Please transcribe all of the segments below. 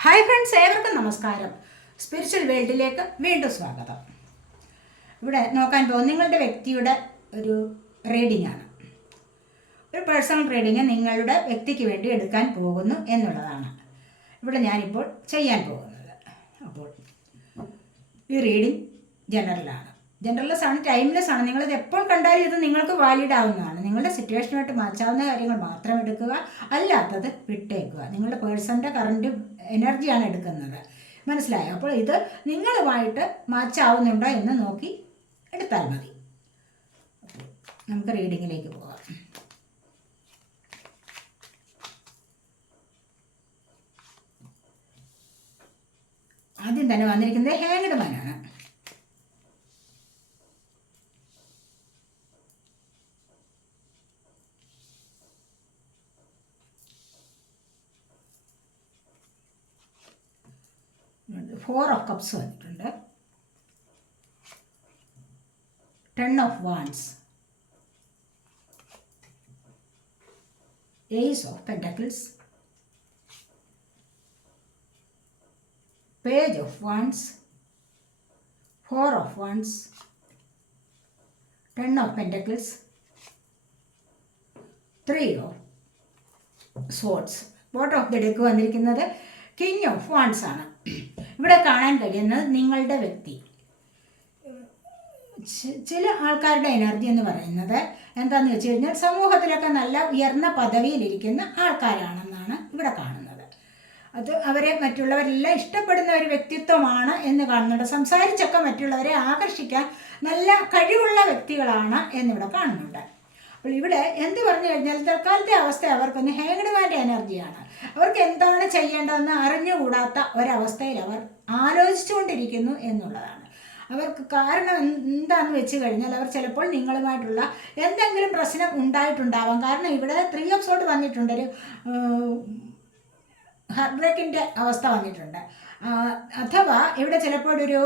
Hi friends, ഏവർക്കും നമസ്കാരം. Spiritual വേൾഡിലേക്ക് വീണ്ടും സ്വാഗതം. ഇവിടെ നോക്കാൻ പോകും നിങ്ങളുടെ വ്യക്തിയുടെ ഒരു റീഡിംഗ് ആണ്. ഒരു പേഴ്സണൽ റീഡിംഗ് നിങ്ങളുടെ വ്യക്തിക്ക് വേണ്ടി എടുക്കാൻ പോകുന്നു എന്നുള്ളതാണ് ഇവിടെ ഞാനിപ്പോൾ ചെയ്യാൻ പോകുന്നത്. അപ്പോൾ ഈ റീഡിംഗ് ജനറൽലെസ് ആണ്, ടൈംലെസ് ആണ്. നിങ്ങളിത് എപ്പോൾ കണ്ടാലും ഇത് നിങ്ങൾക്ക് വാലിഡ് ആവുന്നതാണ്. നിങ്ങളുടെ സിറ്റുവേഷനുമായിട്ട് മാച്ചാവുന്ന കാര്യങ്ങൾ മാത്രം എടുക്കുക, അല്ലാത്തത് വിട്ടേക്കുക. നിങ്ങളുടെ പേഴ്സൻ്റെ കറണ്ട് എനർജിയാണ് എടുക്കുന്നത്, മനസ്സിലായോ? അപ്പോൾ ഇത് നിങ്ങളുമായിട്ട് മാച്ചാവുന്നുണ്ടോ എന്ന് നോക്കി എടുത്താൽ മതി. നമുക്ക് റീഡിങ്ങിലേക്ക് പോകാം. ആദ്യം തന്നെ വന്നിരിക്കുന്നത് ഹാങ്ഡ് മാനാണ്. ഫോർ ഓഫ് കപ്സ് വന്നിട്ടുണ്ട്, 10 of wands, ace of pentacles, page of wands, 4 of wands, 10 of pentacles, 3 of swords. Bottom of the deck വന്നിരിക്കുന്നത് കിങ് ഓഫ് വാൻഡ്സ് ആണ്. ഇവിടെ കാണാൻ കഴിയുന്നത് നിങ്ങളുടെ വ്യക്തി, ചില ആൾക്കാരുടെ എനർജി എന്ന് പറയുന്നത് എന്താണെന്ന് വെച്ച് കഴിഞ്ഞാൽ സമൂഹത്തിലൊക്കെ നല്ല ഉയർന്ന പദവിയിലിരിക്കുന്ന ആൾക്കാരാണെന്നാണ് ഇവിടെ കാണുന്നത്. അത് അവരെ മറ്റുള്ളവരെല്ലാം ഇഷ്ടപ്പെടുന്ന ഒരു വ്യക്തിത്വമാണ് എന്ന് കാണുന്നുണ്ട്. സംസാരിച്ചൊക്കെ മറ്റുള്ളവരെ ആകർഷിക്കാൻ നല്ല കഴിവുള്ള വ്യക്തികളാണ് എന്നിവിടെ കാണുന്നുണ്ട്. അപ്പോൾ ഇവിടെ എന്ത് പറഞ്ഞു കഴിഞ്ഞാൽ തൽക്കാലത്തെ അവസ്ഥ അവർക്കൊന്ന് ഹാങ്ഡ്മാൻ്റെ എനർജിയാണ്. അവർക്ക് എന്താണ് ചെയ്യേണ്ടതെന്ന് അറിഞ്ഞുകൂടാത്ത ഒരവസ്ഥയിൽ അവർ ആലോചിച്ചുകൊണ്ടിരിക്കുന്നു എന്നുള്ളതാണ്. അവർക്ക് കാരണം എന്താണെന്ന് വെച്ച് കഴിഞ്ഞാൽ അവർ ചിലപ്പോൾ നിങ്ങളുമായിട്ടുള്ള എന്തെങ്കിലും പ്രശ്നം ഉണ്ടായിട്ടുണ്ടാവാം. കാരണം ഇവിടെ 3 ഓഫ് സോർഡ് വന്നിട്ടുണ്ട്, ഒരു ഹാർട്ട് ബ്രേക്കിൻ്റെ അവസ്ഥ വന്നിട്ടുണ്ട്. അഥവാ ഇവിടെ ചിലപ്പോൾ ഒരു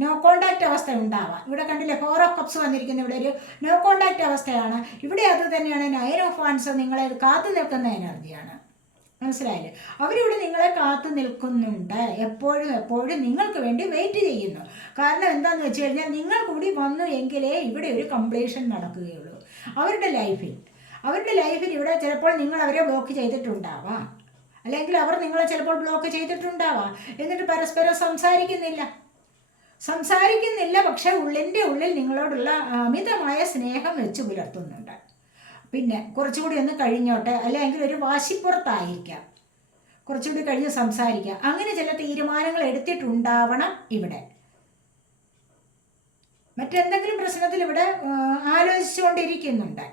നോ കോണ്ടാക്റ്റ് അവസ്ഥ ഉണ്ടാവാം. ഇവിടെ കണ്ടില്ലേ 4 ഓഫ് കപ്സ് വന്നിരിക്കുന്നത്, ഇവിടെ ഒരു നോ കോണ്ടാക്റ്റ് അവസ്ഥയാണ്. ഇവിടെ അത് തന്നെയാണ് 9 ഓഫ് വാൻഡ്സ്, നിങ്ങളെ കാത്തു നിൽക്കുന്ന എനർജിയാണ്, മനസ്സിലായില്ലേ? അവരിവിടെ നിങ്ങളെ കാത്തു നിൽക്കുന്നുണ്ട്, എപ്പോഴും നിങ്ങൾക്ക് വേണ്ടി വെയിറ്റ് ചെയ്യുന്നു. കാരണം എന്താണെന്ന് വെച്ച് കഴിഞ്ഞാൽ നിങ്ങൾ കൂടി വന്നു എങ്കിലേ ഇവിടെ ഒരു കംപ്ലീഷൻ നടക്കുകയുള്ളൂ. അവരുടെ ലൈഫിൽ ഇവിടെ ചിലപ്പോൾ നിങ്ങൾ അവരെ ബ്ലോക്ക് ചെയ്തിട്ടുണ്ടാവാം, അല്ലെങ്കിൽ അവർ നിങ്ങളെ ചിലപ്പോൾ ബ്ലോക്ക് ചെയ്തിട്ടുണ്ടാവാം. എന്നിട്ട് പരസ്പരം സംസാരിക്കുന്നില്ല, പക്ഷെ ഉള്ളിൻ്റെ ഉള്ളിൽ നിങ്ങളോടുള്ള അമിതമായ സ്നേഹം വെച്ച് പുലർത്തുന്നുണ്ട്. പിന്നെ കുറച്ചുകൂടി ഒന്ന് കഴിഞ്ഞോട്ടെ, അല്ലെങ്കിൽ ഒരു വാശിപ്പുറത്തായിരിക്കാം, കുറച്ചുകൂടി കഴിഞ്ഞ് സംസാരിക്കാം, അങ്ങനെ ചില തീരുമാനങ്ങൾ എടുത്തിട്ടുണ്ടാവണം. ഇവിടെ മറ്റെന്തെങ്കിലും പ്രശ്നത്തിൽ ഇവിടെ ആലോചിച്ചുകൊണ്ടിരിക്കുന്നുണ്ട്.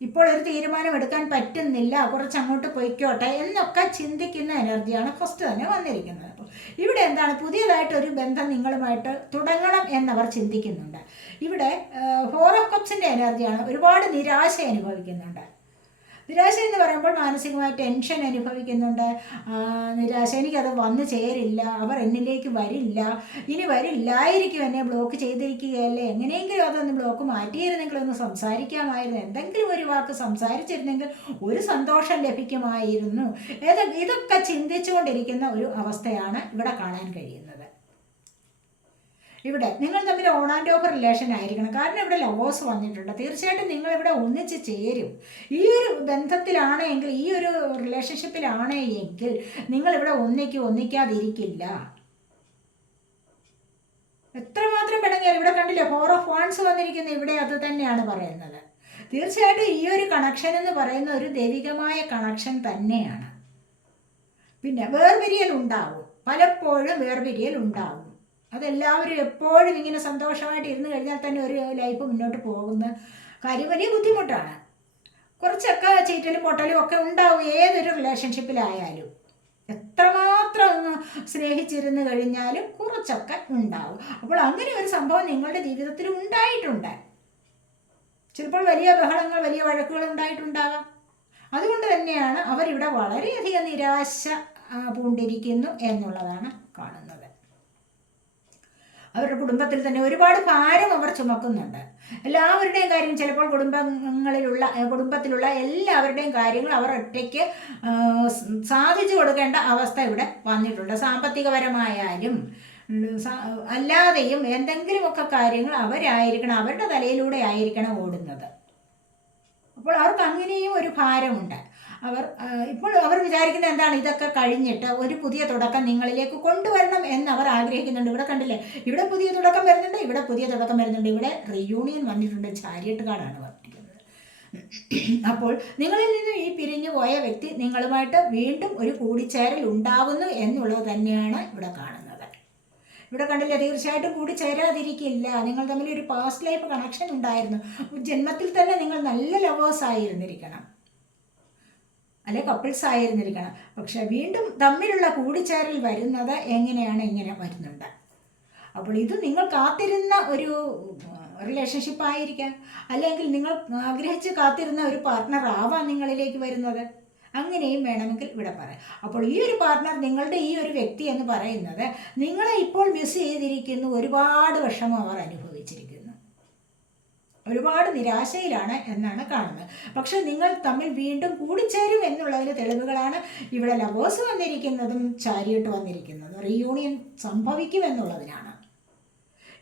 ഇപ്പോൾ ഒരു തീരുമാനം എടുക്കാൻ പറ്റുന്നില്ല, കുറച്ച് അങ്ങോട്ട് പൊയ്ക്കോട്ടെ എന്നൊക്കെ ചിന്തിക്കുന്ന എനർജിയാണ് ഫസ്റ്റ് തന്നെ വന്നിരിക്കുന്നത്. അപ്പോൾ ഇവിടെ എന്താണ്, പുതിയതായിട്ടൊരു ബന്ധം നിങ്ങളുമായിട്ട് തുടങ്ങണം എന്നവർ ചിന്തിക്കുന്നുണ്ട്. ഇവിടെ 4 ഓഫ് കപ്സിൻ്റെ എനർജിയാണ്. ഒരുപാട് നിരാശ അനുഭവിക്കുന്നുണ്ട്. നിരാശ എന്ന് പറയുമ്പോൾ മാനസികമായി ടെൻഷൻ അനുഭവിക്കുന്നുണ്ട്. നിരാശ, എനിക്കത് വന്നു ചേരില്ല, അവർ എന്നിലേക്ക് വരില്ല, ഇനി വരില്ലായിരിക്കും, എന്നെ ബ്ലോക്ക് ചെയ്തിരിക്കുകയല്ലേ, എങ്ങനെയെങ്കിലും അതൊന്ന് ബ്ലോക്ക് മാറ്റിയിരുന്നെങ്കിൽ ഒന്ന് സംസാരിക്കാമായിരുന്നു, എന്തെങ്കിലും ഒരു വാക്ക് സംസാരിച്ചിരുന്നെങ്കിൽ ഒരു സന്തോഷം ലഭിക്കുമായിരുന്നു. ഇതൊക്കെ ചിന്തിച്ചുകൊണ്ടിരിക്കുന്ന ഒരു അവസ്ഥയാണ് ഇവിടെ കാണാൻ കഴിയുന്നത്. ഇവിടെ നിങ്ങൾ തമ്മിൽ ഓൺ ആൻഡ് ഓഫ് റിലേഷൻ ആയിരിക്കണം. കാരണം ഇവിടെ ലവേഴ്സ് വന്നിട്ടുണ്ട്. തീർച്ചയായിട്ടും നിങ്ങളിവിടെ ഒന്നിച്ച് ചേരും. ഈ ഒരു ബന്ധത്തിലാണ് എങ്കിൽ, ഈ ഒരു റിലേഷൻഷിപ്പിലാണ് എങ്കിൽ നിങ്ങളിവിടെ ഒന്നിക്കാതിരിക്കില്ല. എത്രമാത്രം പിണങ്ങിയാൽ ഇവിടെ കണ്ടില്ലേ 4 ഓഫ് വാൻഡ്സ് വന്നിരിക്കുന്നത്, ഇവിടെ അത് തന്നെയാണ് പറയുന്നത്. തീർച്ചയായിട്ടും ഈ ഒരു കണക്ഷൻ എന്ന് പറയുന്ന ഒരു ദൈവികമായ കണക്ഷൻ തന്നെയാണ്. പിന്നെ വേർപിരിയൽ ഉണ്ടാവും, പലപ്പോഴും വേർപിരിയൽ ഉണ്ടാവും. അതെല്ലാവരും എപ്പോഴും ഇങ്ങനെ സന്തോഷമായിട്ട് ഇരുന്ന് കഴിഞ്ഞാൽ തന്നെ ഒരു ലൈഫ് മുന്നോട്ട് പോകുന്ന കാര്യം വലിയ ബുദ്ധിമുട്ടാണ്. കുറച്ചൊക്കെ ചീറ്റലും പൊട്ടലും ഒക്കെ ഉണ്ടാവും ഏതൊരു റിലേഷൻഷിപ്പിലായാലും. എത്രമാത്രം ഒന്ന് സ്നേഹിച്ചിരുന്ന് കഴിഞ്ഞാലും കുറച്ചൊക്കെ ഉണ്ടാവും. അപ്പോൾ അങ്ങനെ ഒരു സംഭവം നിങ്ങളുടെ ജീവിതത്തിൽ ഉണ്ടായിട്ടുണ്ട്. ചിലപ്പോൾ വലിയ ബഹളങ്ങൾ, വലിയ വഴക്കുകൾ ഉണ്ടായിട്ടുണ്ടാകാം. അതുകൊണ്ട് തന്നെയാണ് അവരിവിടെ വളരെയധികം നിരാശ പൂണ്ടിരിക്കുന്നു എന്നുള്ളതാണ് കാണുന്നത്. അവരുടെ കുടുംബത്തിൽ തന്നെ ഒരുപാട് ഭാരം അവർ ചുമക്കുന്നുണ്ട്. എല്ലാവരുടെയും കാര്യം ചിലപ്പോൾ കുടുംബത്തിലുള്ള എല്ലാവരുടെയും കാര്യങ്ങൾ അവർ ഒറ്റയ്ക്ക് സാധിച്ചു കൊടുക്കേണ്ട അവസ്ഥ ഇവിടെ വന്നിട്ടുണ്ട്. സാമ്പത്തികപരമായാലും അല്ലാതെയും എന്തെങ്കിലുമൊക്കെ കാര്യങ്ങൾ അവരായിരിക്കണം, അവരുടെ തലയിലൂടെ ആയിരിക്കണം ഓടുന്നത്. അപ്പോൾ അവർക്ക് അങ്ങനെയും ഒരു ഭാരമുണ്ട്. ഇപ്പോൾ അവർ വിചാരിക്കുന്നത് എന്താണ്, ഇതൊക്കെ കഴിഞ്ഞിട്ട് ഒരു പുതിയ തുടക്കം നിങ്ങളിലേക്ക് കൊണ്ടുവരണം എന്ന് അവർ ആഗ്രഹിക്കുന്നുണ്ട്. ഇവിടെ കണ്ടില്ലേ, ഇവിടെ പുതിയ തുടക്കം വരുന്നുണ്ട്, ഇവിടെ പുതിയ തുടക്കം വരുന്നുണ്ട്, ഇവിടെ റീയൂണിയൻ വന്നിട്ടുണ്ട്, ചാരിയറ്റ് കാർഡാണ് വന്നിരിക്കുന്നത്. അപ്പോൾ നിങ്ങളിൽ നിന്നും ഈ പിരിഞ്ഞു പോയ വ്യക്തി നിങ്ങളുമായിട്ട് വീണ്ടും ഒരു കൂടിച്ചേരൽ ഉണ്ടാകുന്നു എന്നുള്ളത് തന്നെയാണ് ഇവിടെ കാണുന്നത്. ഇവിടെ കണ്ടില്ലേ, തീർച്ചയായിട്ടും കൂടി ചേരാതിരിക്കില്ല. നിങ്ങൾ തമ്മിൽ ഒരു പാസ്റ്റ് ലൈഫ് കണക്ഷൻ ഉണ്ടായിരുന്നു. ജന്മത്തിൽ തന്നെ നിങ്ങൾ നല്ല ലവേഴ്സ് ആയിരുന്നിരിക്കണം, അല്ലെ കപ്പിൾസ് ആയിരുന്നിരിക്കണം. പക്ഷെ വീണ്ടും തമ്മിലുള്ള കൂടിച്ചേരൽ വരുന്നത് എങ്ങനെയാണ്, ഇങ്ങനെ വരുന്നുണ്ട്. അപ്പോൾ ഇത് നിങ്ങൾ കാത്തിരുന്ന ഒരു റിലേഷൻഷിപ്പ് ആയിരിക്കാം, അല്ലെങ്കിൽ നിങ്ങൾ ആഗ്രഹിച്ച് കാത്തിരുന്ന ഒരു പാർട്ട്ണർ ആവാം നിങ്ങളിലേക്ക് വരുന്നത്. അങ്ങനെയും വേണമെങ്കിൽ ഇവിടെ പറയാം. അപ്പോൾ ഈ ഒരു പാർട്ട്ണർ, നിങ്ങളുടെ ഈ ഒരു വ്യക്തി എന്ന് പറയുന്നത് നിങ്ങളെ ഇപ്പോൾ മിസ് ചെയ്തിരിക്കുന്നു. ഒരുപാട് വിഷമം അവർ അനുഭവിച്ചിരിക്കുന്നു, ഒരുപാട് നിരാശയിലാണ് എന്നാണ് കാണുന്നത്. പക്ഷെ നിങ്ങൾ തമ്മിൽ വീണ്ടും കൂടിച്ചേരും എന്നുള്ളതിന് തെളിവുകളാണ് ഇവിടെ ലവേഴ്സ് വന്നിരിക്കുന്നതും ചാരിയട്ട് വന്നിരിക്കുന്നതും. റീയൂണിയൻ സംഭവിക്കും എന്നുള്ളതിനാണ്.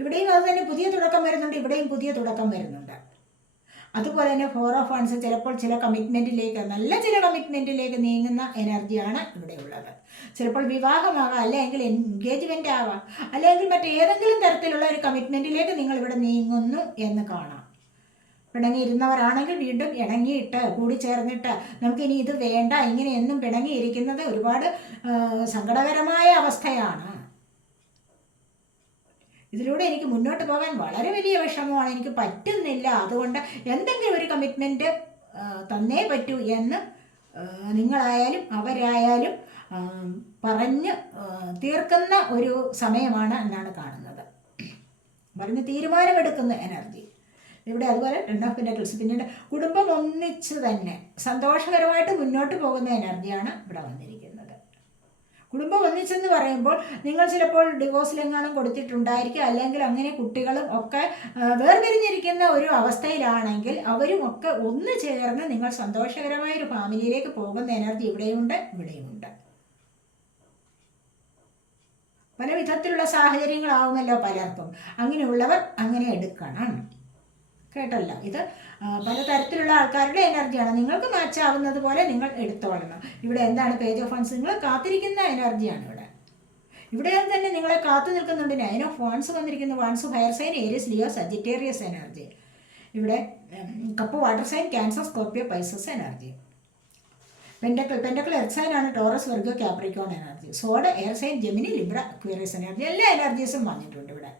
ഇവിടെയും അത് തന്നെ പുതിയ തുടക്കം വരുന്നുണ്ട്, ഇവിടെയും പുതിയ തുടക്കം വരുന്നുണ്ട്. അതുപോലെ തന്നെ 4 ഓഫ് വൺസ് ചിലപ്പോൾ ചില കമ്മിറ്റ്മെൻറ്റിലേക്ക് നീങ്ങുന്ന എനർജിയാണ് ഇവിടെ ഉള്ളത്. ചിലപ്പോൾ വിവാഹമാകാം, അല്ലെങ്കിൽ എൻഗേജ്മെൻ്റ് ആവാം, അല്ലെങ്കിൽ മറ്റേതെങ്കിലും തരത്തിലുള്ള ഒരു കമ്മിറ്റ്മെൻറ്റിലേക്ക് നിങ്ങൾ ഇവിടെ നീങ്ങുന്നു എന്ന് കാണാം. പിണങ്ങിയിരുന്നവരാണെങ്കിൽ വീണ്ടും ഇണങ്ങിയിട്ട് കൂടിച്ചേർന്നിട്ട് നമുക്കിനി ഇത് വേണ്ട, ഇങ്ങനെയെന്നും പിണങ്ങിയിരിക്കുന്നത് ഒരുപാട് സങ്കടകരമായ അവസ്ഥയാണ്. ഇതിലൂടെ എനിക്ക് മുന്നോട്ട് പോകാൻ വളരെ വലിയ വിഷമമാണ്, എനിക്ക് പറ്റുന്നില്ല, അതുകൊണ്ട് എന്തെങ്കിലും ഒരു കമ്മിറ്റ്മെൻറ്റ് തന്നേ പറ്റൂ എന്ന് നിങ്ങളായാലും അവരായാലും പറഞ്ഞ് തീർക്കുന്ന ഒരു സമയമാണ് എന്നാണ് കാണുന്നത്. പറഞ്ഞ് തീരുമാനമെടുക്കുന്ന എനർജി ഇവിടെ. അതുപോലെ 2 ഓഫ് പെന്റക്കിൾസ്. പിന്നീട് കുടുംബം ഒന്നിച്ച് തന്നെ സന്തോഷകരമായിട്ട് മുന്നോട്ട് പോകുന്ന എനർജിയാണ് ഇവിടെ വന്നിരിക്കുന്നത്. കുടുംബം ഒന്നിച്ചെന്ന് പറയുമ്പോൾ നിങ്ങൾ ചിലപ്പോൾ ഡിവോഴ്സിലെങ്ങാനും കൊടുത്തിട്ടുണ്ടായിരിക്കും, അല്ലെങ്കിൽ അങ്ങനെ കുട്ടികളും ഒക്കെ വേർപിരിഞ്ഞിരിക്കുന്ന ഒരു അവസ്ഥയിലാണെങ്കിൽ അവരും ഒക്കെ ഒന്ന് ചേർന്ന് നിങ്ങൾ സന്തോഷകരമായ ഒരു ഫാമിലിയിലേക്ക് പോകുന്ന എനർജി ഇവിടെയുണ്ട്, ഇവിടെയുമുണ്ട്. പല വിധത്തിലുള്ള സാഹചര്യങ്ങളാവുമല്ലോ പലർക്കും. അങ്ങനെയുള്ളവർ അങ്ങനെ എടുക്കണം, കേട്ടല്ലോ. ഇത് പലതരത്തിലുള്ള ആൾക്കാരുടെ എനർജിയാണ്. നിങ്ങൾക്ക് മാച്ച് ആവുന്നത് പോലെ നിങ്ങൾ എടുത്തോളണം. ഇവിടെ എന്താണ് പേജ് ഓഫ് വൺസ്, നിങ്ങൾ കാത്തിരിക്കുന്ന എനർജിയാണ് ഇവിടെ തന്നെ നിങ്ങളെ കാത്തു നിൽക്കുന്നുണ്ട്. 9 ഓഫ് വാൻസ് വന്നിരിക്കുന്നു. Wands fire sign, Aries, Leo, Sagittarius energy. ഇവിടെ cup water sign, Cancer, Scorpio, Pisces energy. Pentacle earth sign ആണ്, Taurus, Virgo, Capricorn energy. Sword air sign, Gemini, Libra, Aquarius energy. എല്ലാ എനർജീസും വന്നിട്ടുണ്ട് ഇവിടെ.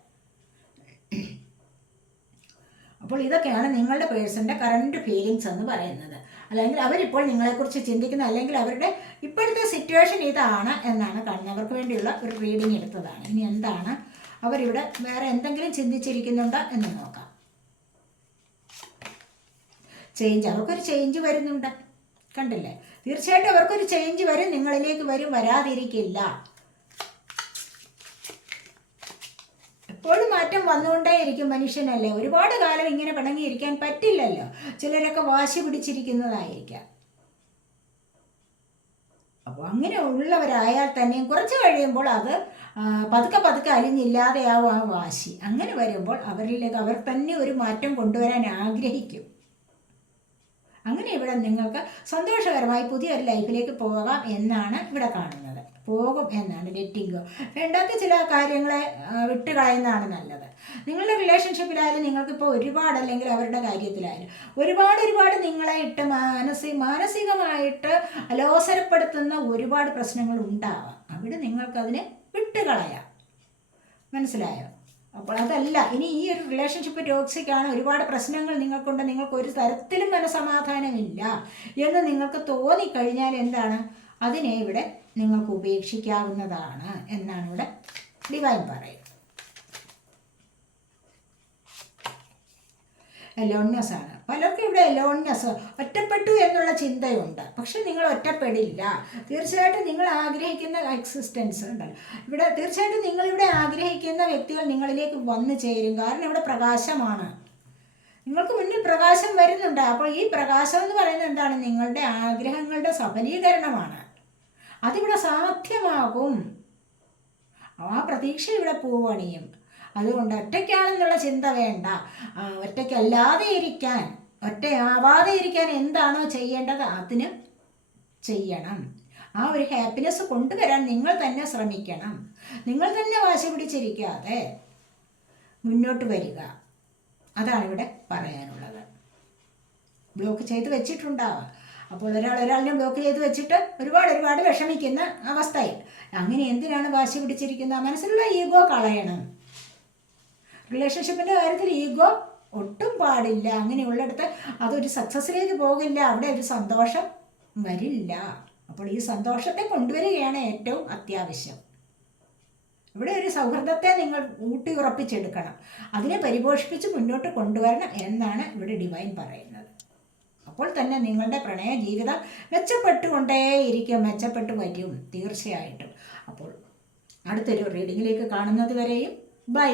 അപ്പോൾ ഇതൊക്കെയാണ് നിങ്ങളുടെ പേഴ്സൻ്റെ കറണ്ട് ഫീലിങ്സ് എന്ന് പറയുന്നത്. അല്ലെങ്കിൽ അവരിപ്പോൾ നിങ്ങളെക്കുറിച്ച് ചിന്തിക്കുന്ന, അല്ലെങ്കിൽ അവരുടെ ഇപ്പോഴത്തെ സിറ്റുവേഷൻ ഇതാണ് എന്നാണ് കാണുന്നത്. അവർക്ക് വേണ്ടിയുള്ള ഒരു റീഡിങ് എടുത്തതാണ്. ഇനി എന്താണ് അവരിവിടെ വേറെ എന്തെങ്കിലും ചിന്തിച്ചിരിക്കുന്നുണ്ടോ എന്ന് നോക്കാം. അവർക്കൊരു ചേഞ്ച് വരുന്നുണ്ട്, കണ്ടില്ലേ? തീർച്ചയായിട്ടും അവർക്കൊരു ചേഞ്ച് വരും, നിങ്ങളിലേക്ക് വരും, വരാതിരിക്കില്ല. എപ്പോഴും മാറ്റം വന്നുകൊണ്ടേയിരിക്കും. മനുഷ്യനല്ലേ, ഒരുപാട് കാലം ഇങ്ങനെ പിണങ്ങിയിരിക്കാൻ പറ്റില്ലല്ലോ. ചിലരൊക്കെ വാശി പിടിച്ചിരിക്കുന്നതായിരിക്കാം. അപ്പോൾ അങ്ങനെ ഉള്ളവരായാൽ തന്നെയും കുറച്ച് കഴിയുമ്പോൾ അത് പതുക്കെ അലിഞ്ഞില്ലാതെയാവും ആ വാശി. അങ്ങനെ വരുമ്പോൾ അവരിലേക്ക് അവർ തന്നെ ഒരു മാറ്റം കൊണ്ടുവരാൻ ആഗ്രഹിക്കും. അങ്ങനെ ഇവിടെ നിങ്ങൾക്ക് സന്തോഷകരമായി പുതിയൊരു ലൈഫിലേക്ക് പോകാം എന്നാണ് ഇവിടെ കാണുന്നത്. പോകും എന്നാണ്. ലെറ്റിംഗ് വേണ്ടാത്ത ചില കാര്യങ്ങളെ വിട്ടുകളയുന്നതാണ് നല്ലത്. നിങ്ങളുടെ റിലേഷൻഷിപ്പിലായാലും നിങ്ങൾക്കിപ്പോൾ ഒരുപാട്, അല്ലെങ്കിൽ അവരുടെ കാര്യത്തിലായാലും ഒരുപാട് നിങ്ങളെ ഇട്ട് മാനസികമായിട്ട് അലോസരപ്പെടുത്തുന്ന ഒരുപാട് പ്രശ്നങ്ങൾ ഉണ്ടാവാം. അവിടെ നിങ്ങൾക്കതിനെ വിട്ടുകളയാം. മനസ്സിലായോ? അപ്പോൾ അതല്ല, ഇനി ഈ ഒരു റിലേഷൻഷിപ്പ് ടോക്സിക്കാണ്, ഒരുപാട് പ്രശ്നങ്ങൾ നിങ്ങൾക്കുണ്ട്, നിങ്ങൾക്ക് ഒരു തരത്തിലും മനസമാധാനമില്ല എന്ന് നിങ്ങൾക്ക് തോന്നിക്കഴിഞ്ഞാൽ എന്താണ്, അതിനെ ഇവിടെ നിങ്ങൾക്ക് ഉപേക്ഷിക്കാവുന്നതാണ് എന്നാണ് ഇവിടെ ഡിവൈൻ പറയുന്നത്. അലോൺനെസ് ആണ്. പലർക്കും ഇവിടെ അലോൺനെസ്, ഒറ്റപ്പെട്ടു എന്നുള്ള ചിന്തയുണ്ട്. പക്ഷെ നിങ്ങൾ ഒറ്റപ്പെടില്ല. തീർച്ചയായിട്ടും നിങ്ങൾ ആഗ്രഹിക്കുന്ന എക്സിസ്റ്റൻസ് ഉണ്ടല്ലോ ഇവിടെ, തീർച്ചയായിട്ടും നിങ്ങളിവിടെ ആഗ്രഹിക്കുന്ന വ്യക്തികൾ നിങ്ങളിലേക്ക് വന്നു ചേരും. കാരണം ഇവിടെ പ്രകാശമാണ്, നിങ്ങൾക്ക് മുന്നിൽ പ്രകാശം വരുന്നുണ്ട്. അപ്പോൾ ഈ പ്രകാശം എന്ന് പറയുന്നത് എന്താണ്? നിങ്ങളുടെ ആഗ്രഹങ്ങളുടെ സഫലീകരണമാണ്. അതിവിടെ സാധ്യമാകും. ആ പ്രതീക്ഷ ഇവിടെ പൂവണിയും. അതുകൊണ്ട് ഒറ്റയ്ക്കാണെന്നുള്ള ചിന്ത വേണ്ട. ഒറ്റയ്ക്കല്ലാതെ ഇരിക്കാൻ, ഒറ്റയാവാതെ ഇരിക്കാൻ എന്താണോ ചെയ്യേണ്ടത് അതിന് ചെയ്യണം. ആ ഒരു ഹാപ്പിനെസ് കൊണ്ടുവരാൻ നിങ്ങൾ തന്നെ ശ്രമിക്കണം. നിങ്ങൾ തന്നെ വാശി പിടിച്ചിരിക്കാതെ മുന്നോട്ട് വരിക. അതാണ് ഇവിടെ പറയാനുള്ളത്. ബ്ലോക്ക് ചെയ്ത് വെച്ചിട്ടുണ്ടാവാം. അപ്പോൾ ഒരാളിനെ ബ്ലോക്ക് ചെയ്ത് വെച്ചിട്ട് ഒരുപാട് വിഷമിക്കുന്ന അവസ്ഥയിൽ അങ്ങനെ എന്തിനാണ് വാശി പിടിച്ചിരിക്കുന്നത്? മനസ്സിലുള്ള ഈഗോ കളയണം. റിലേഷൻഷിപ്പിൻ്റെ കാര്യത്തിൽ ഈഗോ ഒട്ടും പാടില്ല. അങ്ങനെയുള്ളിടത്ത് അതൊരു സക്സസ്സിലേക്ക് പോകില്ല, അവിടെ ഒരു സന്തോഷം വരില്ല. അപ്പോൾ ഈ സന്തോഷത്തെ കൊണ്ടുവരികയാണ് ഏറ്റവും അത്യാവശ്യം. ഇവിടെ ഒരു സൗഹൃദത്തെ നിങ്ങൾ ഊട്ടി ഉറപ്പിച്ചെടുക്കണം, അതിനെ പരിപോഷിപ്പിച്ച് മുന്നോട്ട് കൊണ്ടുവരണം എന്നാണ് ഇവിടെ ഡിവൈൻ പറയുന്നത്. അപ്പോൾ തന്നെ നിങ്ങളുടെ പ്രണയ ജീവിതം മെച്ചപ്പെട്ടുകൊണ്ടേയിരിക്കും, മെച്ചപ്പെട്ടു വരും തീർച്ചയായിട്ടും. അപ്പോൾ അടുത്തൊരു റീഡിങ്ങിലേക്ക് കാണുന്നത് വരെയും ബൈ.